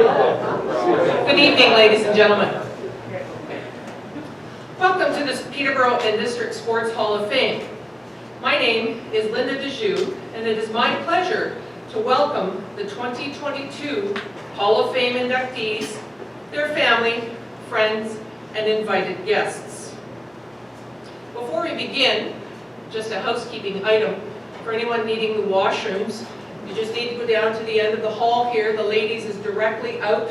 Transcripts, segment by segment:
Good evening, ladies and gentlemen. Welcome to the Peterborough and District Sports Hall of Fame. My name is Linda DeJoux, and it is my pleasure to welcome the 2022 Hall of Fame inductees, their family, friends, and invited guests. Before we begin, just a housekeeping item. For anyone needing the washrooms, you just need to go down to the end of the hall here. The ladies is directly out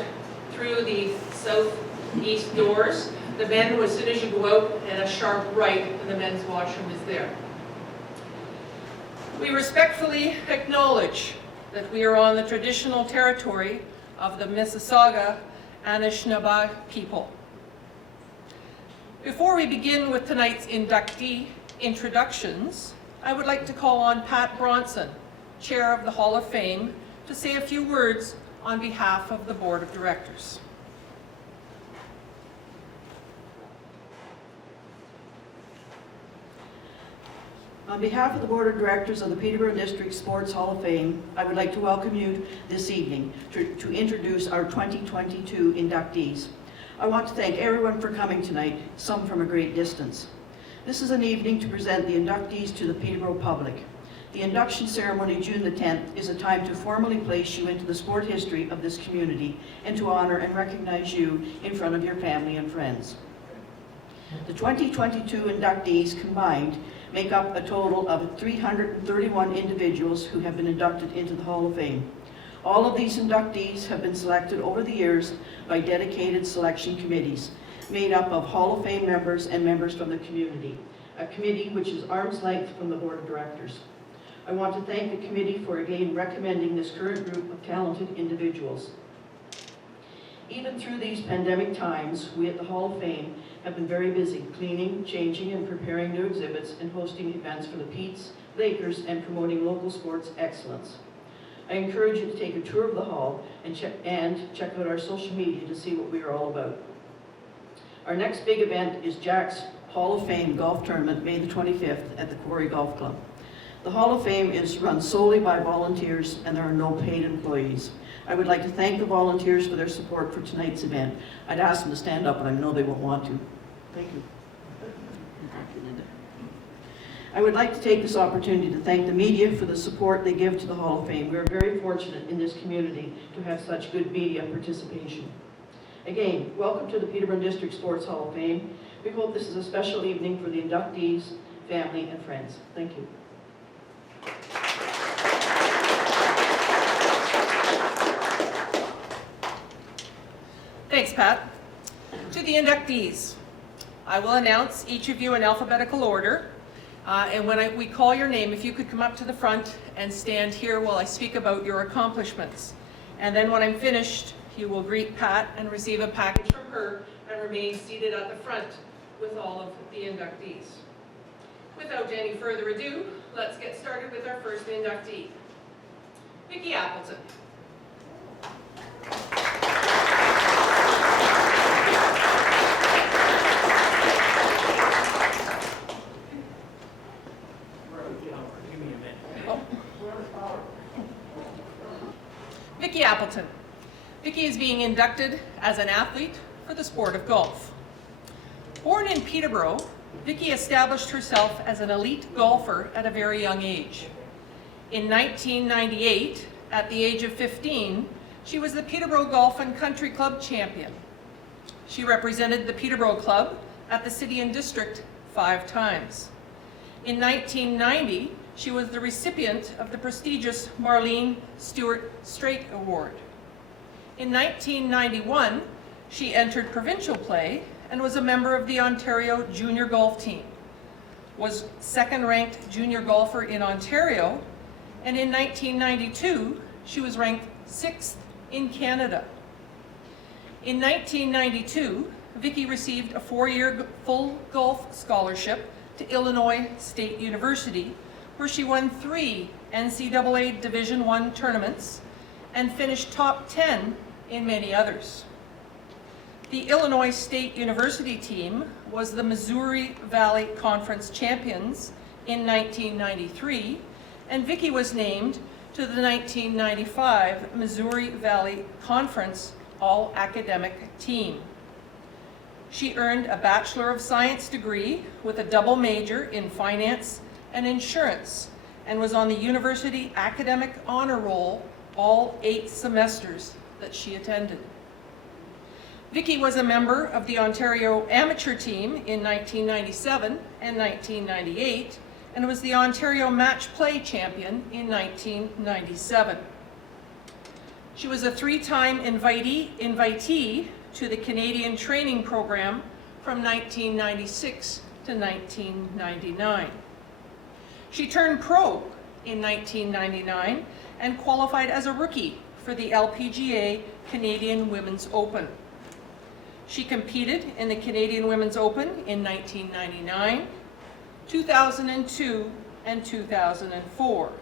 through the southeast doors. The men, as soon as you go out, and a sharp right, and the men's washroom is there. We respectfully acknowledge that we are on the traditional territory of the Mississauga Anishinaabe people. Before we begin with tonight's inductee introductions, I would like to call on Pat Bronson, Chair of the Hall of Fame, to say a few words on behalf of the Board of Directors. On behalf of the Board of Directors of the Peterborough District Sports Hall of Fame, I would like to welcome you this evening to introduce our 2022 inductees. I want to thank everyone for coming tonight, some from a great distance. This is an evening to present the inductees to the Peterborough public. The induction ceremony, June the 10th, is a time to formally place you into the sport history of this community and to honor and recognize you in front of your family and friends. The 2022 inductees combined make up a total of 331 individuals who have been inducted into the Hall of Fame. All of these inductees have been selected over the years by dedicated selection committees, made up of Hall of Fame members and members from the community, a committee which is arm's length from the Board of Directors. I want to thank the committee for again recommending this current group of talented individuals. Even through these pandemic times, we at the Hall of Fame have been very busy cleaning, changing, and preparing new exhibits and hosting events for the Petes, Lakers, and promoting local sports excellence. I encourage you to take a tour of the hall and check out our social media to see what we are all about. Our next big event is Jack's Hall of Fame Golf Tournament, May the 25th at the Quarry Golf Club. The Hall of Fame is run solely by volunteers and there are no paid employees. I would like to thank the volunteers for their support for tonight's event. I'd ask them to stand up, but I know they won't want to. Thank you. I would like to take this opportunity to thank the media for the support they give to the Hall of Fame. We are very fortunate in this community to have such good media participation. Again, welcome to the Peterborough District Sports Hall of Fame. We hope this is a special evening for the inductees, family, and friends. Thank you. Thanks, Pat. To the inductees, I will announce each of you in alphabetical order. And when we call your name, if you could come up to the front and stand here while I speak about your accomplishments. And then when I'm finished, you will greet Pat and receive a package from her and remain seated at the front with all of the inductees. Without any further ado, let's get started with our first inductee, Vicki Appleton. Vicki Appleton. Vicki is being inducted as an athlete for the sport of golf. Born in Peterborough, Vicki established herself as an elite golfer at a very young age. In 1998, at the age of 15, she was the Peterborough Golf and Country Club champion. She represented the Peterborough Club at the City and District 5 times. In 1990, she was the recipient of the prestigious Marlene Stewart Straight Award. In 1991, she entered provincial play and was a member of the Ontario junior golf team, was second-ranked junior golfer in Ontario, and in 1992, she was ranked 6th in Canada. In 1992, Vicki received a 4-year full golf scholarship to Illinois State University, where she won 3 NCAA Division I tournaments and finished top 10 in many others. The Illinois State University team was the Missouri Valley Conference champions in 1993, and Vicki was named to the 1995 Missouri Valley Conference all-academic team. She earned a Bachelor of Science degree with a double major in finance and insurance, and was on the university academic honor roll all 8 semesters that she attended. Vicky was a member of the Ontario amateur team in 1997 and 1998, and was the Ontario match play champion in 1997. She was a 3-time invitee to the Canadian training program from 1996 to 1999. She turned pro in 1999 and qualified as a rookie for the LPGA Canadian Women's Open. She competed in the Canadian Women's Open in 1999, 2002, and 2004.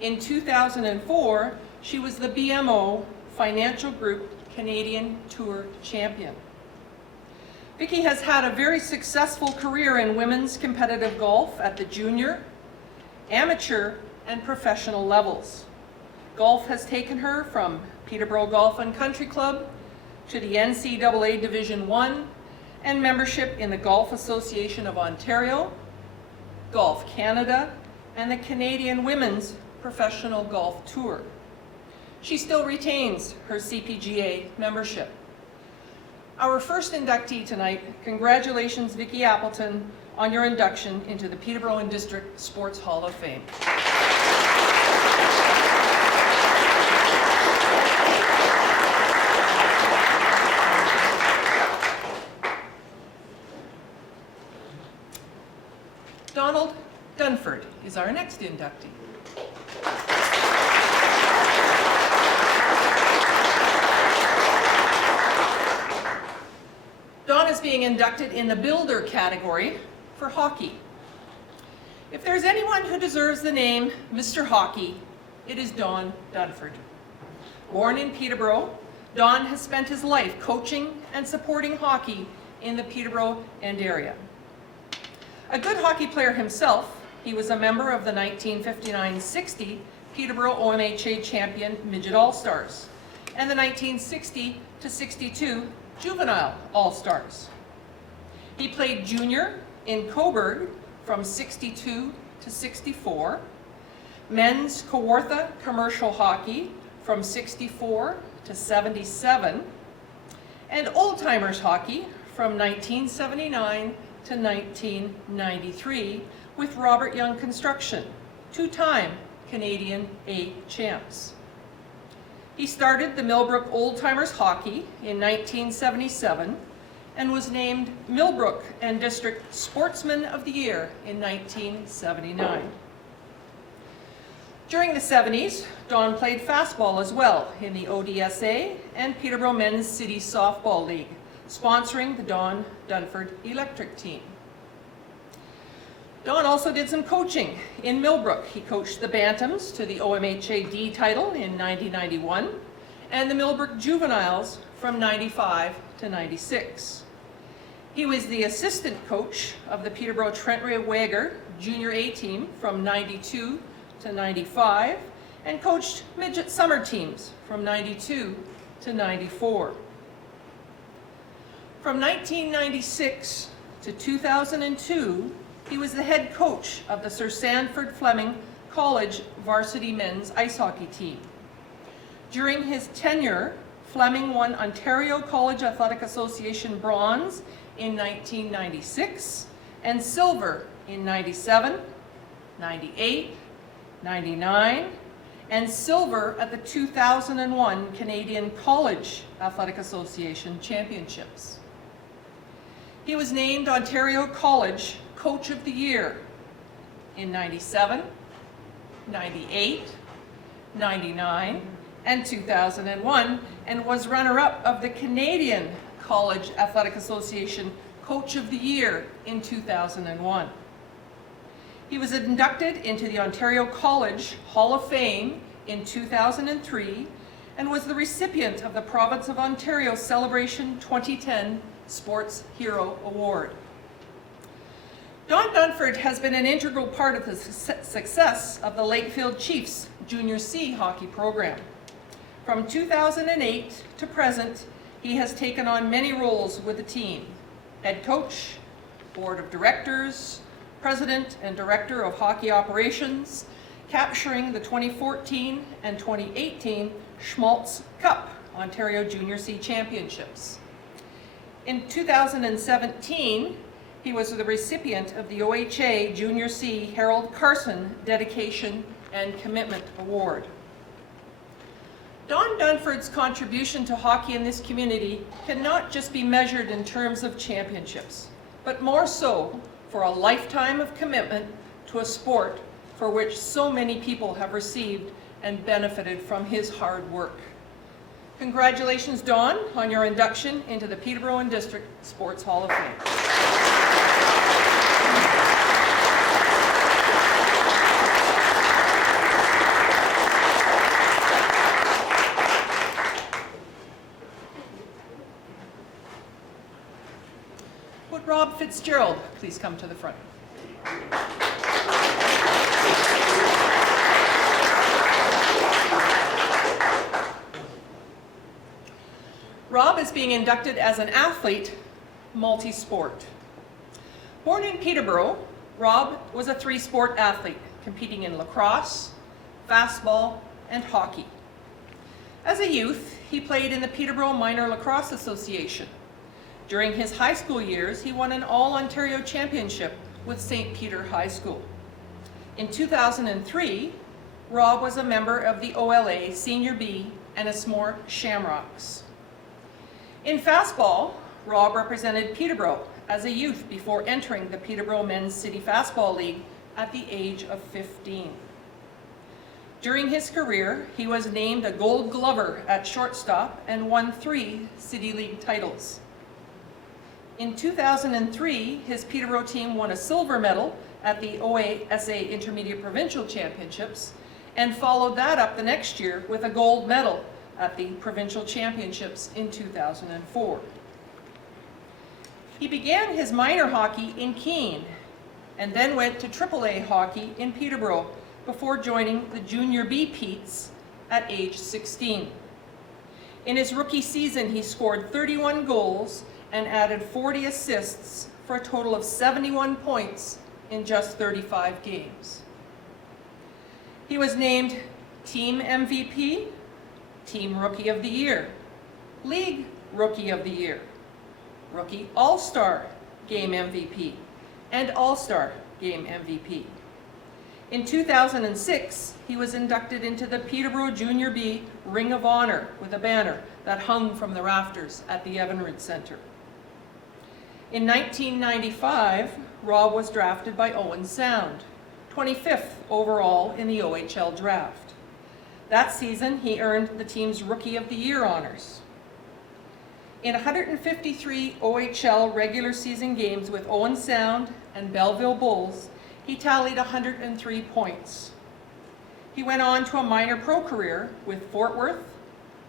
In 2004, she was the BMO Financial Group Canadian Tour Champion. Vicky has had a very successful career in women's competitive golf at the junior, amateur, and professional levels. Golf has taken her from Peterborough Golf and Country Club to the NCAA Division I and membership in the Golf Association of Ontario, Golf Canada, and the Canadian Women's Professional Golf Tour. She still retains her CPGA membership. Our first inductee tonight, congratulations, Vicki Appleton, on your induction into the Peterborough and District Sports Hall of Fame. Donald Dunford is our next inductee. Don is being inducted in the Builder category for hockey. If there's anyone who deserves the name Mr. Hockey, it is Don Dunford. Born in Peterborough, Don has spent his life coaching and supporting hockey in the Peterborough and area. A good hockey player himself, he was a member of the 1959-60 Peterborough OMHA champion Midget All-Stars and the 1960-62 Juvenile All-Stars. He played junior in Coburg from 62 to 64, men's Kawartha commercial hockey from 64 to 77, and old-timers hockey from 1979 to 1993 with Robert Young Construction, 2-time Canadian A champs. He started the Millbrook Old Timers Hockey in 1977 and was named Millbrook and District Sportsman of the Year in 1979. During the 70s, Don played fastball as well in the ODSA and Peterborough Men's City Softball League, sponsoring the Don Dunford Electric team. Don also did some coaching in Millbrook. He coached the Bantams to the OMHA D title in 1991 and the Millbrook Juveniles from 95 to 96. He was the assistant coach of the Peterborough Trent Ray Wager Junior A team from 92 to 95 and coached midget summer teams from 92 to 94. From 1996 to 2002, he was the head coach of the Sir Sanford Fleming College varsity men's ice hockey team. During his tenure, Fleming won Ontario College Athletic Association bronze in 1996 and silver in 97, 98, 99, and silver at the 2001 Canadian College Athletic Association Championships. He was named Ontario College Coach of the Year in 97, 98, 99, and 2001, and was runner-up of the Canadian College Athletic Association Coach of the Year in 2001. He was inducted into the Ontario College Hall of Fame in 2003 and was the recipient of the Province of Ontario Celebration 2010 Sports Hero Award. Don Dunford has been an integral part of the success of the Lakefield Chiefs Junior C hockey program. From 2008 to present, he has taken on many roles with the team: head coach, board of directors, president and director of hockey operations, capturing the 2014 and 2018 Schmaltz Cup Ontario Junior C Championships. In 2017, he was the recipient of the OHA Junior C Harold Carson Dedication and Commitment Award. Don Dunford's contribution to hockey in this community cannot just be measured in terms of championships, but more so for a lifetime of commitment to a sport for which so many people have received and benefited from his hard work. Congratulations, Don, on your induction into the Peterborough and District Sports Hall of Fame. Would Rob Fitzgerald please come to the front? Rob is being inducted as an athlete, multi-sport. Born in Peterborough, Rob was a three-sport athlete, competing in lacrosse, fastball, and hockey. As a youth, he played in the Peterborough Minor Lacrosse Association. During his high school years, he won an All-Ontario Championship with St. Peter High School. In 2003, Rob was a member of the OLA Senior B and Esmore Shamrocks. In fastball, Rob represented Peterborough as a youth before entering the Peterborough Men's City Fastball League at the age of 15. During his career, he was named a Gold Glover at shortstop and won 3 City League titles. In 2003, his Peterborough team won a silver medal at the OASA Intermediate Provincial Championships and followed that up the next year with a gold medal at the Provincial Championships in 2004. He began his minor hockey in Keene and then went to AAA hockey in Peterborough before joining the Junior B Petes at age 16. In his rookie season, he scored 31 goals and added 40 assists for a total of 71 points in just 35 games. He was named Team MVP, Team Rookie of the Year, League Rookie of the Year, Rookie All-Star Game MVP, and All-Star Game MVP. In 2006, he was inducted into the Peterborough Junior B Ring of Honor with a banner that hung from the rafters at the Evinrude Centre. In 1995, Rob was drafted by Owen Sound, 25th overall in the OHL draft. That season, he earned the team's Rookie of the Year honors. In 153 OHL regular season games with Owen Sound and Belleville Bulls, he tallied 103 points. He went on to a minor pro career with Fort Worth,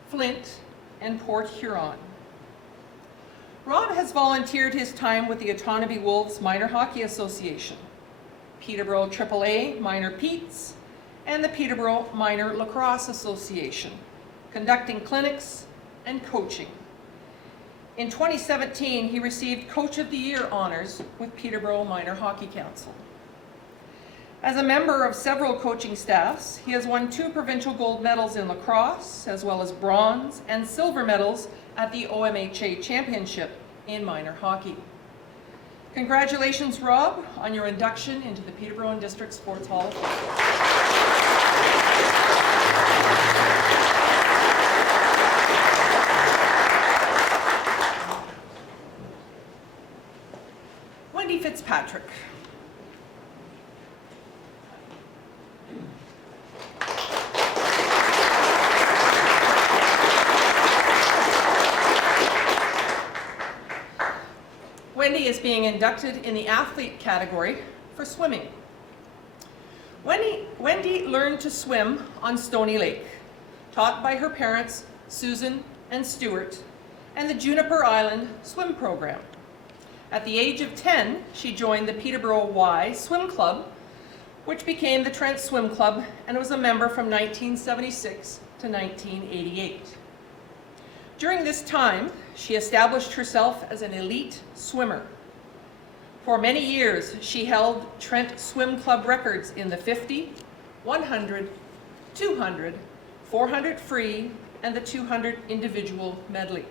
Flint, and Port Huron. Rob has volunteered his time with the Otonabee Wolves Minor Hockey Association, Peterborough AAA Minor Petes, and the Peterborough Minor Lacrosse Association, conducting clinics and coaching. In 2017, he received Coach of the Year honors with Peterborough Minor Hockey Council. As a member of several coaching staffs, he has won 2 provincial gold medals in lacrosse, as well as bronze and silver medals at the OMHA Championship in minor hockey. Congratulations, Rob, on your induction into the Peterborough and District Sports Hall of Fame. Wendy Fitzpatrick. Wendy is being inducted in the athlete category for swimming. Wendy learned to swim on Stony Lake, taught by her parents, Susan and Stuart, and the Juniper Island swim program. At the age of 10, she joined the Peterborough Y Swim Club, which became the Trent Swim Club and was a member from 1976 to 1988. During this time, she established herself as an elite swimmer. For many years, she held Trent Swim Club records in the 50, 100, 200, 400 free, and the 200 individual medley.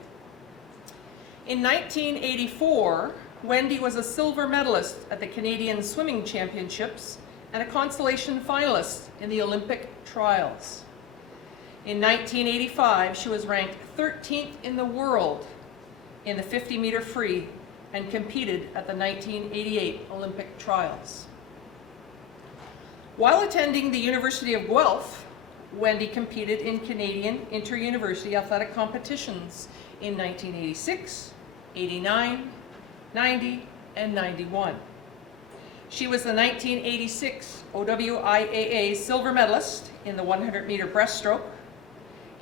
In 1984, Wendy was a silver medalist at the Canadian Swimming Championships and a consolation finalist in the Olympic trials. In 1985, she was ranked 13th in the world in the 50-meter free and competed at the 1988 Olympic trials. While attending the University of Guelph, Wendy competed in Canadian inter-university athletic competitions in 1986, 89, 90, and 91. She was the 1986 OWIAA silver medalist in the 100-meter breaststroke.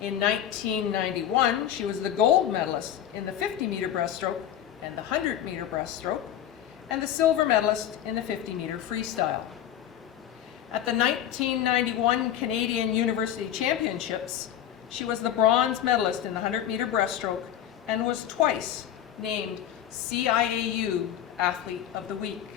In 1991, she was the gold medalist in the 50-meter breaststroke and the 100-meter breaststroke, and the silver medalist in the 50-meter freestyle. At the 1991 Canadian University Championships, she was the bronze medalist in the 100-meter breaststroke and was twice named CIAU Athlete of the Week.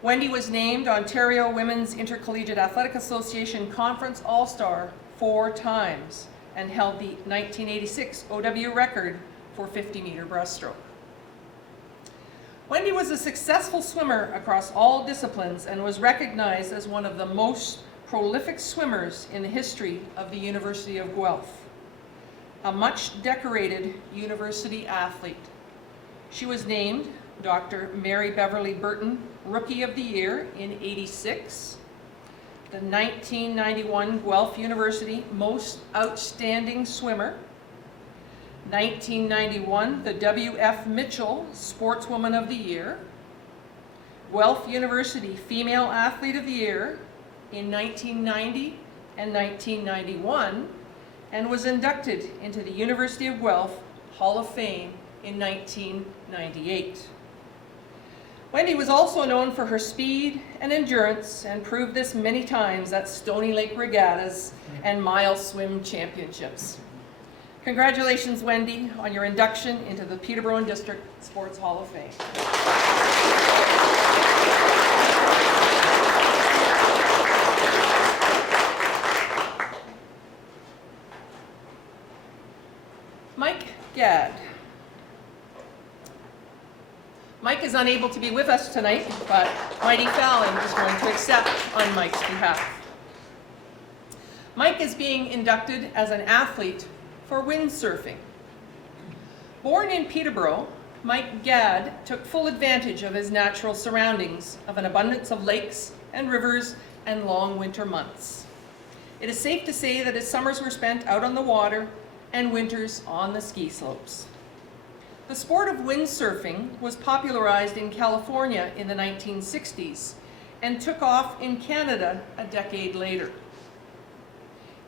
Wendy was named Ontario Women's Intercollegiate Athletic Association Conference All-Star 4 times and held the 1986 OW record for 50-meter breaststroke. Wendy was a successful swimmer across all disciplines and was recognized as one of the most prolific swimmers in the history of the University of Guelph. A much decorated university athlete. She was named Dr. Mary Beverly Burton Rookie of the Year in '86, the 1991 Guelph University Most Outstanding Swimmer, 1991 the W.F. Mitchell Sportswoman of the Year, Guelph University Female Athlete of the Year in 1990 and 1991, and was inducted into the University of Guelph Hall of Fame in 1998. Wendy was also known for her speed and endurance and proved this many times at Stony Lake Regattas and Mile Swim Championships. Congratulations, Wendy, on your induction into the Peterborough and District Sports Hall of Fame. Mike Gadd. Mike is unable to be with us tonight, but Mighty Fallon is going to accept on Mike's behalf. Mike is being inducted as an athlete for windsurfing. Born in Peterborough, Mike Gadd took full advantage of his natural surroundings of an abundance of lakes and rivers and long winter months. It is safe to say that his summers were spent out on the water and winters on the ski slopes. The sport of windsurfing was popularized in California in the 1960s and took off in Canada a decade later.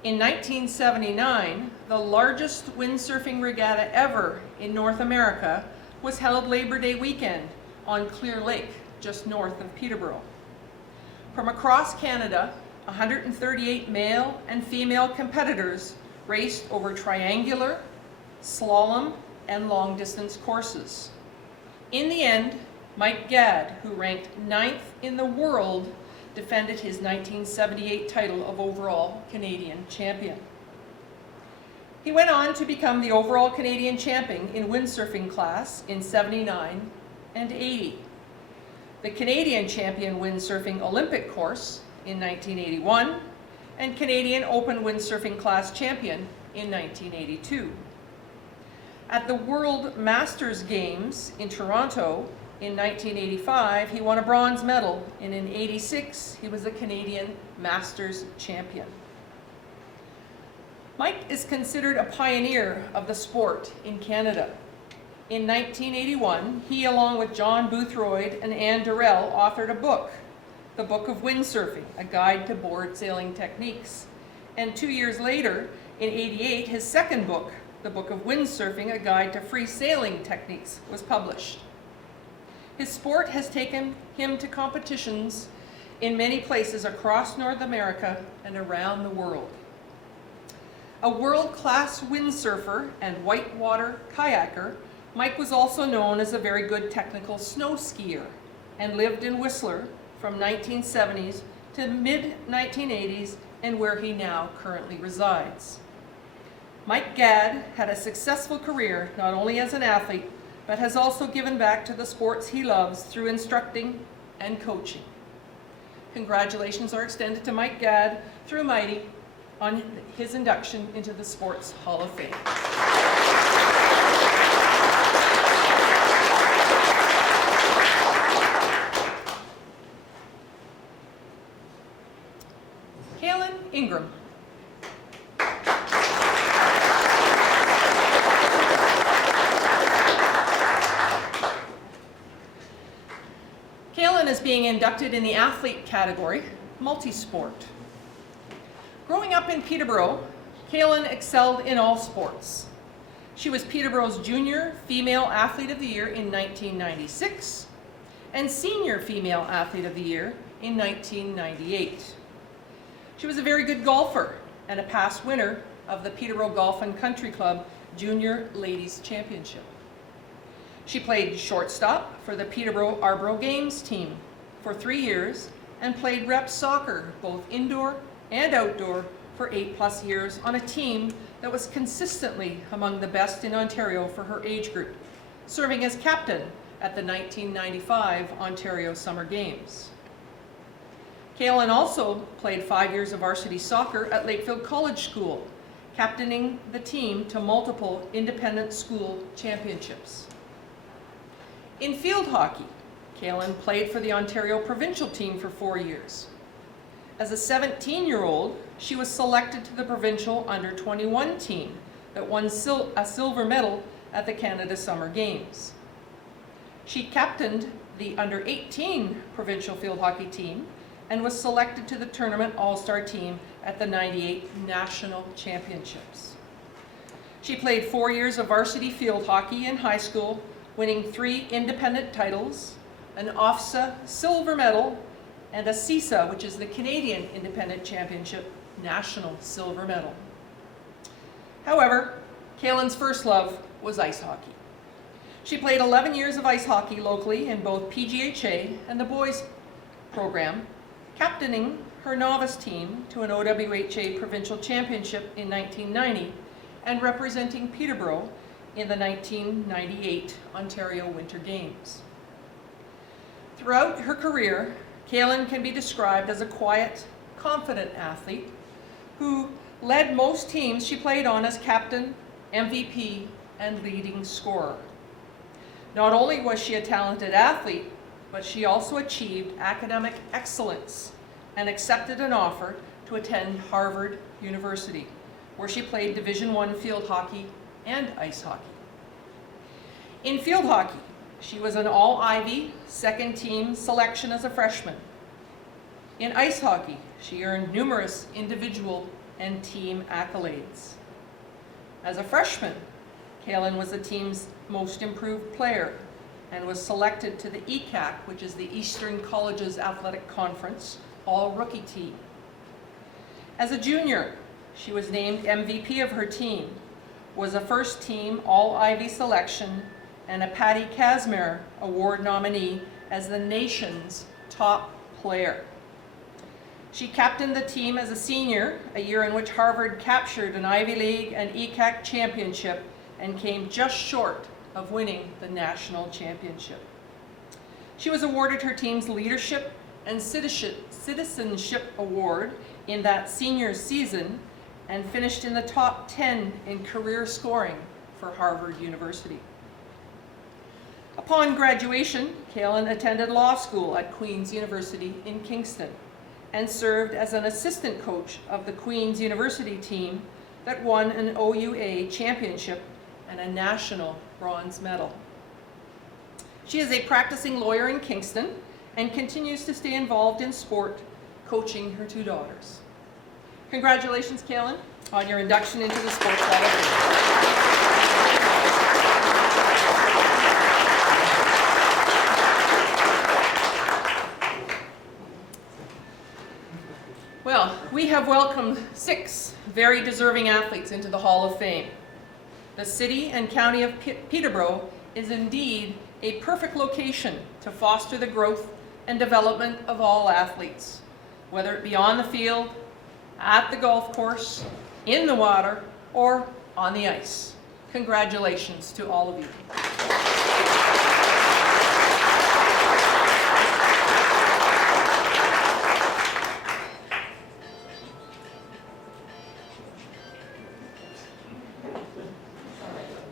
In 1979, the largest windsurfing regatta ever in North America was held Labor Day weekend on Clear Lake, just north of Peterborough. From across Canada, 138 male and female competitors raced over triangular, slalom, and long-distance courses. In the end, Mike Gadd, who ranked 9th in the world, defended his 1978 title of overall Canadian champion. He went on to become the overall Canadian champion in windsurfing class in '79 and '80, the Canadian champion windsurfing Olympic course in 1981, and Canadian Open windsurfing class champion in 1982. At the World Masters Games in Toronto in 1985, he won a bronze medal, and in '86, he was a Canadian Masters champion. Mike is considered a pioneer of the sport in Canada. In 1981, he, along with John Boothroyd and Anne Durrell, authored a book, The Book of Windsurfing, a guide to board sailing techniques. And 2 years later, in '88, his second book, The Book of Windsurfing, a guide to free sailing techniques, was published. His sport has taken him to competitions in many places across North America and around the world. A world-class windsurfer and whitewater kayaker, Mike was also known as a very good technical snow skier and lived in Whistler from 1970s to mid-1980s and where he now currently resides. Mike Gadd had a successful career not only as an athlete, but has also given back to the sports he loves through instructing and coaching. Congratulations are extended to Mike Gadd through Mighty on his induction into the Sports Hall of Fame. Kaylin Ingram. Kaylin is being inducted in the athlete category, multisport. Growing up in Peterborough, Kaylin excelled in all sports. She was Peterborough's Junior Female Athlete of the Year in 1996 and Senior Female Athlete of the Year in 1998. She was a very good golfer and a past winner of the Peterborough Golf and Country Club Junior Ladies Championship. She played shortstop for the Peterborough Arborough Games team for 3 years and played rep soccer, both indoor and outdoor, for 8+ years on a team that was consistently among the best in Ontario for her age group, serving as captain at the 1995 Ontario Summer Games. Kaylin also played 5 years of varsity soccer at Lakefield College School, captaining the team to multiple independent school championships. In field hockey, Kaylin played for the Ontario provincial team for 4 years. As a 17-year-old, she was selected to the provincial under-21 team that won a silver medal at the Canada Summer Games. She captained the under-18 provincial field hockey team and was selected to the tournament all-star team at the 98 National Championships. She played 4 years of varsity field hockey in high school, winning 3 independent titles, an OFSA silver medal, and a CISA, which is the Canadian Independent Championship, national silver medal. However, Kaylin's first love was ice hockey. She played 11 years of ice hockey locally in both PGHA and the boys program, captaining her novice team to an OWHA provincial championship in 1990 and representing Peterborough in the 1998 Ontario Winter Games. Throughout her career, Kaylin can be described as a quiet, confident athlete who led most teams she played on as captain, MVP, and leading scorer. Not only was she a talented athlete, but she also achieved academic excellence and accepted an offer to attend Harvard University, where she played Division I field hockey and ice hockey. In field hockey, she was an All-Ivy second team selection as a freshman. In ice hockey, she earned numerous individual and team accolades. As a freshman, Kaylin was the team's most improved player and was selected to the ECAC, which is the Eastern Colleges Athletic Conference, all-rookie team. As a junior, she was named MVP of her team, was a first-team All-Ivy selection, and a Patty Kazmir Award nominee as the nation's top player. She captained the team as a senior, a year in which Harvard captured an Ivy League and ECAC championship and came just short of winning the national championship. She was awarded her team's Leadership and Citizenship Award in that senior season and finished in the top 10 in career scoring for Harvard University. Upon graduation, Kaylin attended law school at Queen's University in Kingston and served as an assistant coach of the Queen's University team that won an OUA championship and a national bronze medal. She is a practicing lawyer in Kingston and continues to stay involved in sport, coaching her 2 daughters. Congratulations, Kaylin, on your induction into the Sports Hall of Fame. we have welcomed 6 very deserving athletes into the Hall of Fame. The City and County of Peterborough is indeed a perfect location to foster the growth and development of all athletes, whether it be on the field, at the golf course, in the water, or on the ice. Congratulations to all of you.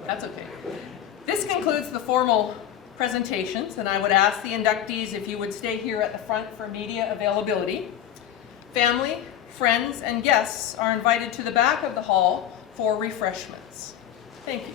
That's okay. This concludes the formal presentations, and I would ask the inductees if you would stay here at the front for media availability. Family, friends, and guests are invited to the back of the hall for refreshments. Thank you.